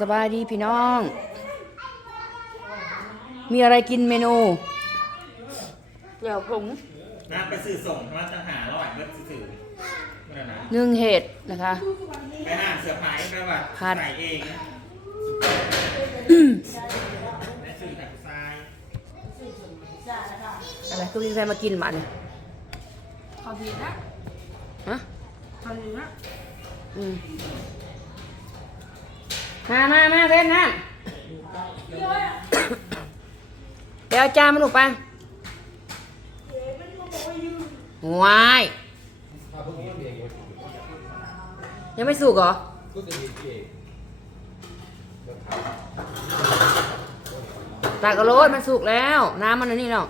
สบายดีพี่น้อง มีอะไรกินเมนูเดี๋ยวผงนะไปสื่อส่งมาจะหาระหว่างเลือกสื่อนั่นนะนึ่งเห็ดนะคะ ไปหาเสือผายไปว่าผัด ใส่เองแม่สื่อแบบทรายอะไรก็มีใครมากินมาเนี่ยเขาดีนะฮะเขาดีนะอืม มามามาเส้นนะเดี๋ยวเอาจานมาหนูไปวายยังไม่สุกเหรอตากกระโรยมันสุกแล้ว น้ำมันอันนี้แล้ว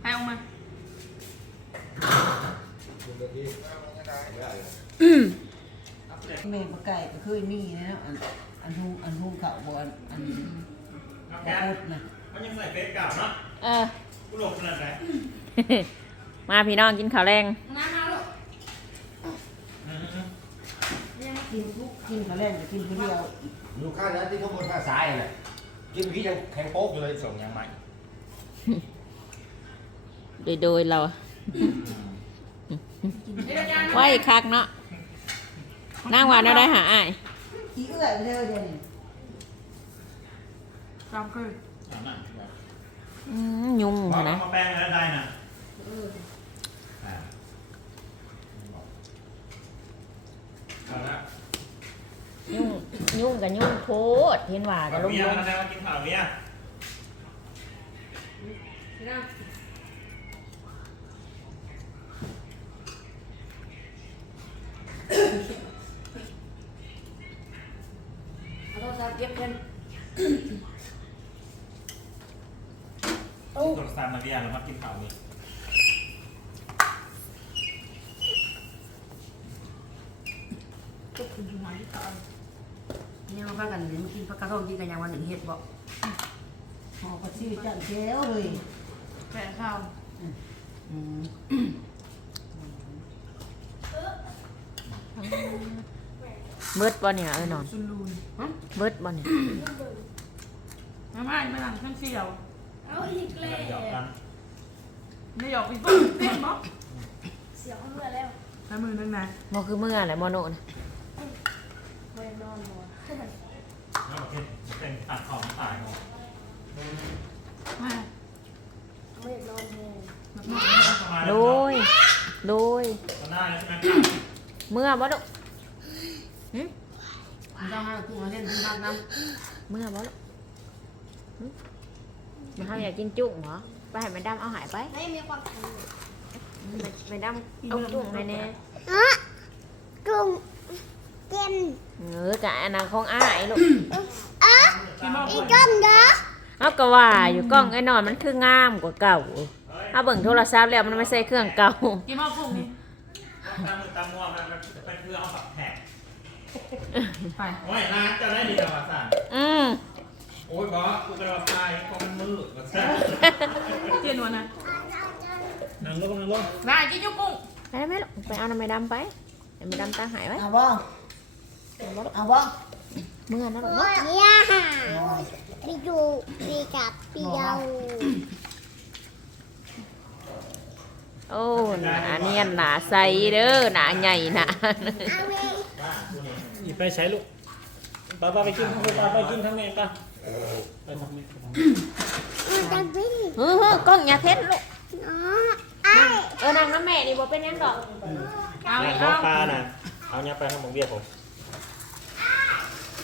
ไปออกมา แม่ปลาไก่ก็เคยมีนะเนาะอันอันหุ้งอันหุ้งเขาบอนอันเอาปแกลานอุดนะมันยังใส่เฟซเก่าเนาะเออกูหลบขนาดไหนมาพี่น้องกินข้าวแรงน้ำมาลูกอืมกินทุกกินเขาวแล่นก็กินคนเดียวลูกค้านั้นที่เขาบนข้างซ้ายน่ะกินพี่ยังแข็งโป๊กอยู่เลยส่งยังใหม่โดยโดยเราเดี๋ยวจาน ไว้คักเนาะนั่งวันเราได้หาอ้ายขี้เอื้อยเร็วเดี๋ยวนี้จอมคือถามหน่อยอืมยุงบอกนะเอามาแป้งแล้วได้นะอ่าเอาละยุ่งยุ่งกับยุ่งโพดเห็นว่ากักับบลุงเมียลงแล้วได้มากินข้าวเมียเอาโทรศัพท์ เก็บเงินโทรศัพท์มาเมียแล้วมากินข้าวนี่ตุกคุณอยู่ไหนต่อเนี่ยมาพักกันเดี๋ยวมากินพักกระท่อมกินกันอย่างวันหนึ่งเฮ็ดบอกหอกระชื่อจังแก้วเลยแก่ข้าวอืม เบิดบ่เนี่ยเออนอนซุนลูนเบิดบ่เนี่ยน้ำไม้ไม่หลังทั้งเสี่ยวเอาอีกแล้วหยอกกันไม่หยอกอีกต้นเต้นบ๊อบเสียงเมื่อแล้วน้ำมือนึงนะบ่คือเมื่อไหร่โมโนนะไม่นอนนอนแล้วโอเคเป็นตัดของตายออกมาไม่นอนเลยประมาณโดนั้นยโดยทำได้แล้วใช่ไหมครับเมื่อบ่ลูก ไม่ต้องให้กุ้งมา เล่นที่บ้านนะเมื่อบ่ลูกหึมันทำอยากกินจุ่งเหรอ ไปให้แม่ดำเอาหายไปไม่มีความสุขแม่ดำเอาจุ่งให้แน่กุ้งกินเออกะอันนั้นของอ้ายลูกกินบ๊อบอีกก้อนเด้อเอาก็ว่าอยู่กล้องไอ้นอนมันคืองามกว่าเก่าเอาเบิ่งโทรศัพท์แล้วมันไม่ใช่เครื่องเก่ากินบ๊อบพุ่งนี่ตามมือตามมัวมันเป็นเพื่อเอาสับ ไปโอ้ยร้านจะได้ดีกว่าสั่นอืมโอ้ยบอสกูกระโดดตายเพราะมันมืดว่าสั่นเจียนวันนะนั่งลงนั่งลงได้กินยุกุ้งไปได้ไหมลูกไปเอาน้ำไม่ดำไปน้ำไม่ดำตาหายไว้เอาบ่เอาบ่เมื่อนะลูกโอ้เนาะยเนี่ยปีดูปีกับปีเยาโอ้หนาเนียนหนาใสเด้อหนาใหญ่หนาเอาเองว่ากูนี่อี ไปใช้ลูกป้าป้าไปกินข้างบนป้าไปกินข้างในป้าไปทำนี่มันจะวิ่งเฮ้อกล้องอย่าเท็ดลูกเนาะไอ้เออนางน้ำแม่นี่บ่เป็นหยังดอกเอาแม่เอาป้าน่ะเอาเนี่ยไปทำหมกเบี้ยผม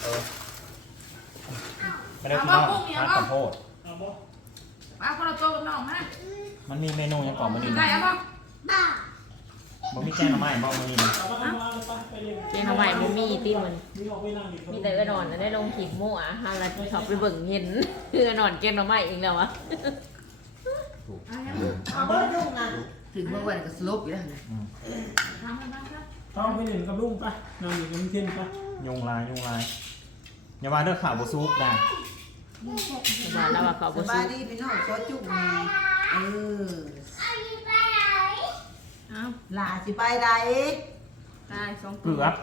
เออไม่ได้พี่น้องร้านข้าวโพดเอาบอสเอาคนละโตกับน้องมามันมีเมนูยังก่อนมันนี่ได้เอาบ๊อบบ้า มันมีแกงหน่อไม้บ้างมันนี่นะเจนเอาใหม่บ่มีตีมันนี่ออกไปนั่งดิมีแต่เออนอนน่ะได้ลงขีดมั่วฮาละชอบไปเบิ่งเห็นเออนอนเกณฑ์เอาใหม่เองแล้ววะเอาบ่ยุ่งนะถึงเมื่อวันก็สลบอยู่แล้วนะทำให้บ้างครับเข้าไปหนึ่งกับลุงไปนั่งอยู่กับเทียนไปยุงลายยุงลายอย่ามาเด้อข่าวบซูกนะบ้านแล้วว่าเขาสบ่บาซื้ยอดีพี่น้องซอยจุ่มนี่เออเอาอีกไปไหนเอาหลาสิไปใดตายสองเกือบ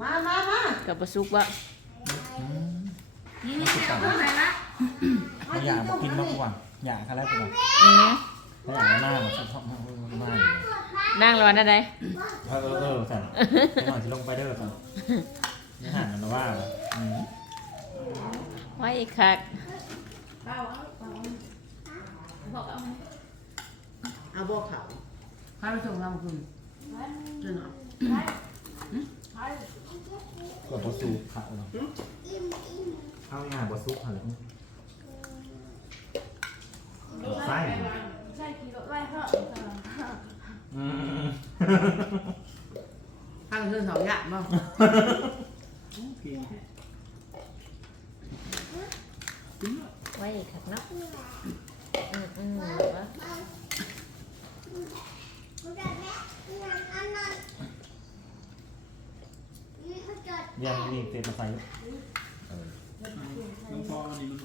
มามามากับประซุกว่านี่นี่เอาขึ้นไหนนะมันอยากมากินมากกว่าอยากอะไรไปหน่อยอืมถ้าอยากหน้ามันชอบชอบมากมากนั่งรอนั่นใดเออเออเออสั่นไปหน่อยจะลงไปเด้อสั่นนี่หันมันว่าอืมไว้คักเปล่าเอาเปล่าบอกเอาเอาบ่เขา พาไปส่งเราคุณเจอหน่อยก็บอสูขาเนาะเอาง่ายบอสูขาเลยไส้ใช่ขี่รถไล่เหอะอืมพาไปเจอเสาหยาดบ่ไว้คักเนาะอืมอืมว่า เรียงเรียงเต็มมาใส่น้องพ่อนี่มัน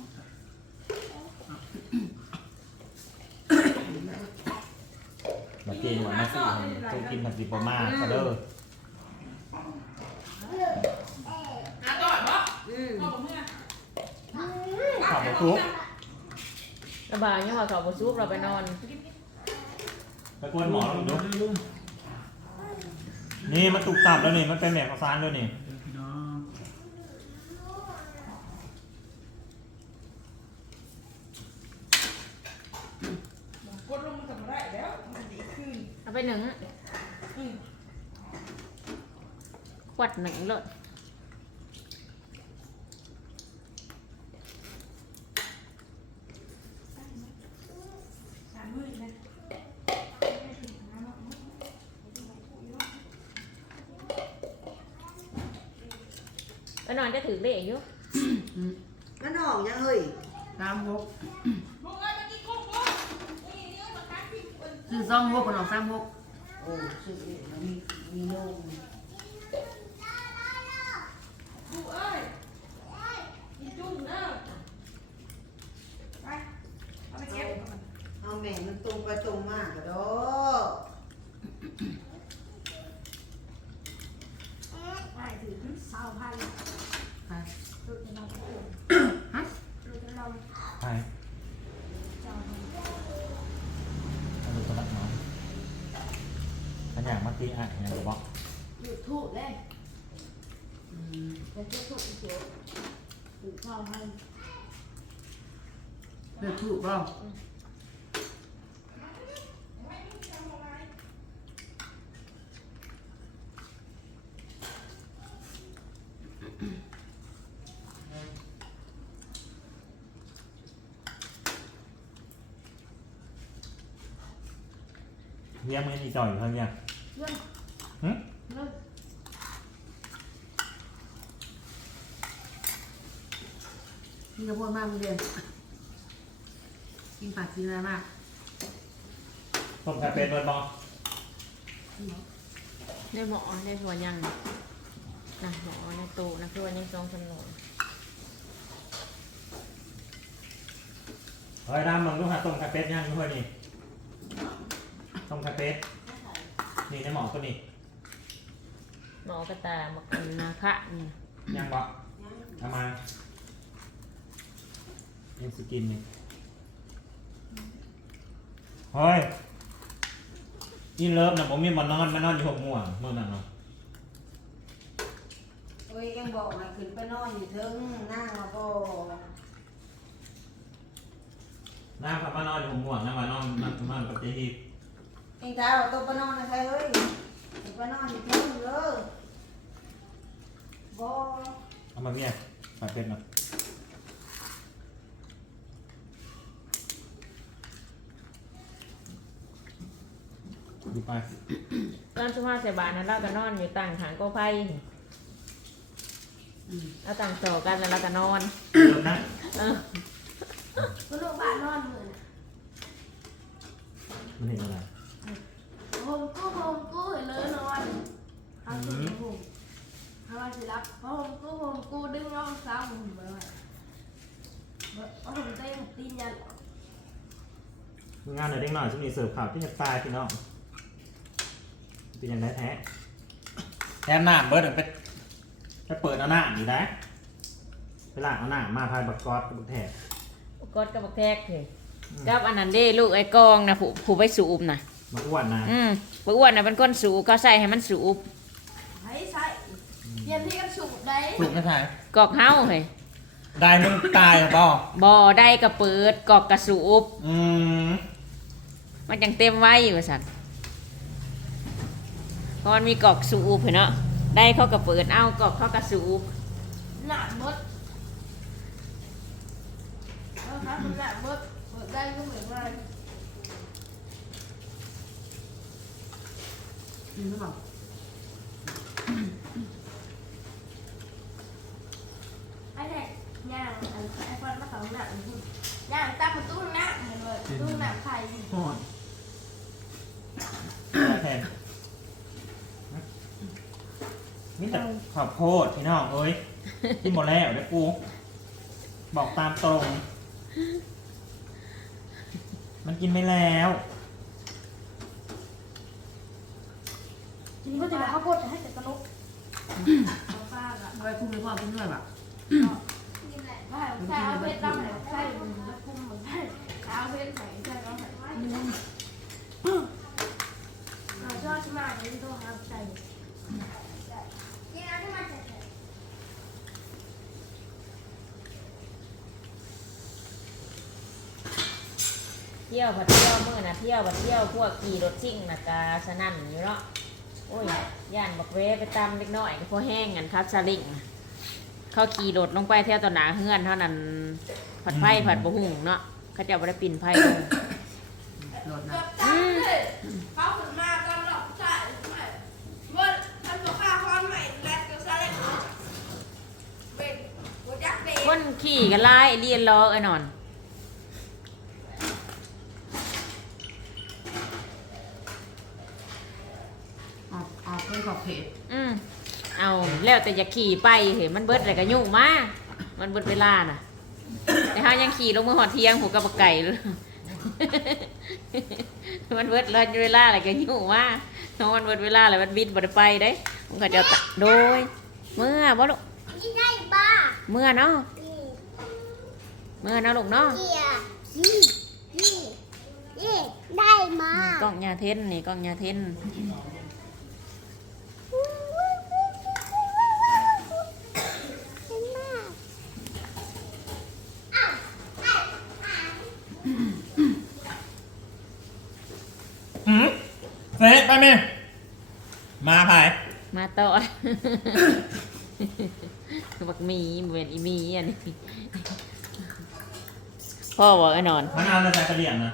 มาเกณฑ์มาสี่ต้องกินผัดซีบมาก็เด้อหาก่อนบ่พ่อผมเมื่อข้าวบอสูระบายเนี่ยว่าเขาประซุกเราไปนอนไปกวนหมอลงดูนี่มันตุกตับแล้วนี่มันเป็นแหนกข้าวสารด้วยนี่ พี่น้อง กดลงมาทำไรแล้วมันดีขึ้น เอาไป หนึ่งขวดหนึ่งเลยสามมือนะไปนอนจะถือเลขอยู่มันออกยังเฮ้ยตามหก ซื้อซองหกมันออกสามหกโอ้ซื้อมีมีโลงลูกเอ้ยกินจุ้งเด้อไปเอาไปเก็บเอาแม่มันตรงไปตรงมากกระโดไปถือสาวพันไปดูจะเราดูจะเรา ใช่ เจ้า อันนี้ตัวนักน้องอั นอย่างเมื่อกี้อะอย่างจะบอกดูถูกเลยอืมแต่จะถูกเสียวดูสาวพันเลือกถูกบ่เลี้ยงมันมีจ่อยอยู่เท่านี้เลื่อนหึเลื่อน กินกระโพดมากมึงเรียนกินผักกินอะไรมากต้มไข่เป็ดเบิร์ดบอได้หมอได้ส่วนยังนะหมอในตู้นะคือวันนี้สองสนนเฮ้ยดามมึงลูกหาต้มไข่เป็ดย่างอยู่เพื่อนนี่ต้มไข่เป็ดนี่ในหมอตัวนี้ หมอกระตาหมอกอันนาคะนี่ย่างบอเอามาเอ็นสกินนี่เฮ้ยอินเลิฟนะผมมีมานอนมานอนอยู่หกม่วงเมื่อนั้นเนาะเอ้ยยังบอกให้ขึ้นไปนอนอยู่เทิงนั่งมาบ่น้าครับมานอนอยู่หกม่วงนะมานอนมานอนกับเจฮีเองท้าเราต้องไปนอนนะใครเอ้ย ไปนอนอยู่เทิงเลยบ่เอามาเมียไข่เป็ดเนาะดูไปตอนสุภาพเสบานนั้นเราก็นอนอยู่ต่างหางก็ไพ่เราต่างโซกันแล้วเราก็นอนเริ่มนะเออก็ลูกบ้านนอนเหมือนมันเห็นอะไร โฮมกู้โฮมกู้เห็นเลยนอน เอาสุดโฮมเอาไปสิรับโฮมกู้โฮมกู้ดึงน้องสาวผมไปไว้เอาผมเต้นตีนยันงานไหนเด็กหน่อยจะมีเสิร์ฟข่าวที่จะตายพี่น้องเป็นอย่างไรแท้แทนหน้าเบิร์ดไปไปเปิดเอาหน้าอยู่นะไปลางเอาหน้ามาพายบักกอดกับบักแทกกดกับบักแทกเลยกับอันนั้นเด้ลูกไอ้กองนะผู้ผู้ไปสูบนะมาอ้วนนะอืมบักอ้วนนะเป็นคนสูบเขาใส่ให้มันสูบ ย็นที่กันสูบได้ถูกไหมทายกอกเฮาเฮ้ยได้มึงตายเปล่าบ่ได้กระเปิดกอกกระสูบอืมมันยังเต็มไว้ว่าสันเพราะมันมีกอกสูบเห็นเนาะได้เขากระเปิดเอากอกเขากระสูบหนาเบิดแล้วครับมันหนาเบิดเบิดได้ก็เหมือนว่าอืมหรือเปล่า ไอ้แท็กย่างอันไอ้ฟอนมาเขาหนัก ย่างตามประตูหน้าเลยตู้หนักไข่หอดได้แทนนี่แต่ขอบโพดพี่น้องเอ้ยที่หมดแล้วเดี๋ยวกู บอกตามตรง มันกินไม่แล้วทีนี้ก็จะมาข้าวโพดให้แต่ตลกข้าวฟ้าอะเอาไปคุ้มไปพ่อคุ้มด้วยป่ะว่า ใส่เอาเพชรตั้งไหนใส่คุ้มเหมือนใส่เอาเพชรใส่ใส่ก็ใส่เราชอบชิมาที่ตัวครับใส่เที่ยวผัดเที่ยวมื่อนะเที่ยวผัดเที่ยวพวกขี่รถซิ่งนะกาสนั่นอยู่เนาะโอ้ยย่านบักเวไปตามเล็กน้อยก็พอแห้งกันครับซาลิงนะ เขาขี่รถลงไปเที่ยวต่อหนาเฮือนเท่านั้นผัดไผ่ผัดบะหุ่งเนาะเขาจะบ่ได้ปิ่นไผ่ลงโดดเกืนะอบจังเลยเขาขึ้นมาตอนหลอกใส่เมื่อทำตัวข้าวความใหม่แล้วก็ใส่เป็นหัวจักเด็กคนขี่กันไล่เรียนล้อไอ้นอน ออกออกเพื่อนขอบเขต อืมเอา แล้วแต่จะขี่ไปเห็นมันเบิดอะไรก็ยุ่งมามันเบิดเวลาน่ะแต่ถ้ายังขี่ลงมือหอดเทียงหูกับบักไก่เลยมันเบิดเลยเวลาอะไรก็ยุ่งมาเพราะมันเบิดเวลาอะไรมันบินบ่ได้ไปได้มันก็จะเอาตะโดย เมื่อบ่ลูกนี่ได้บ้าเมื่อเนาะนี่เมื่อเนาะลูกเนาะเกียร์นี่นี่นี่ได้มานี่กล้องยาเทนนี่กล้องยาเทน เห็นมาก หืมเฟะ ไปไหมมาพายมาต่อบักหมีเวนอีหมีอันนี้พ่อบอกไอ้นอน มันเอาอะไรใส่กระเดี่ยงนะ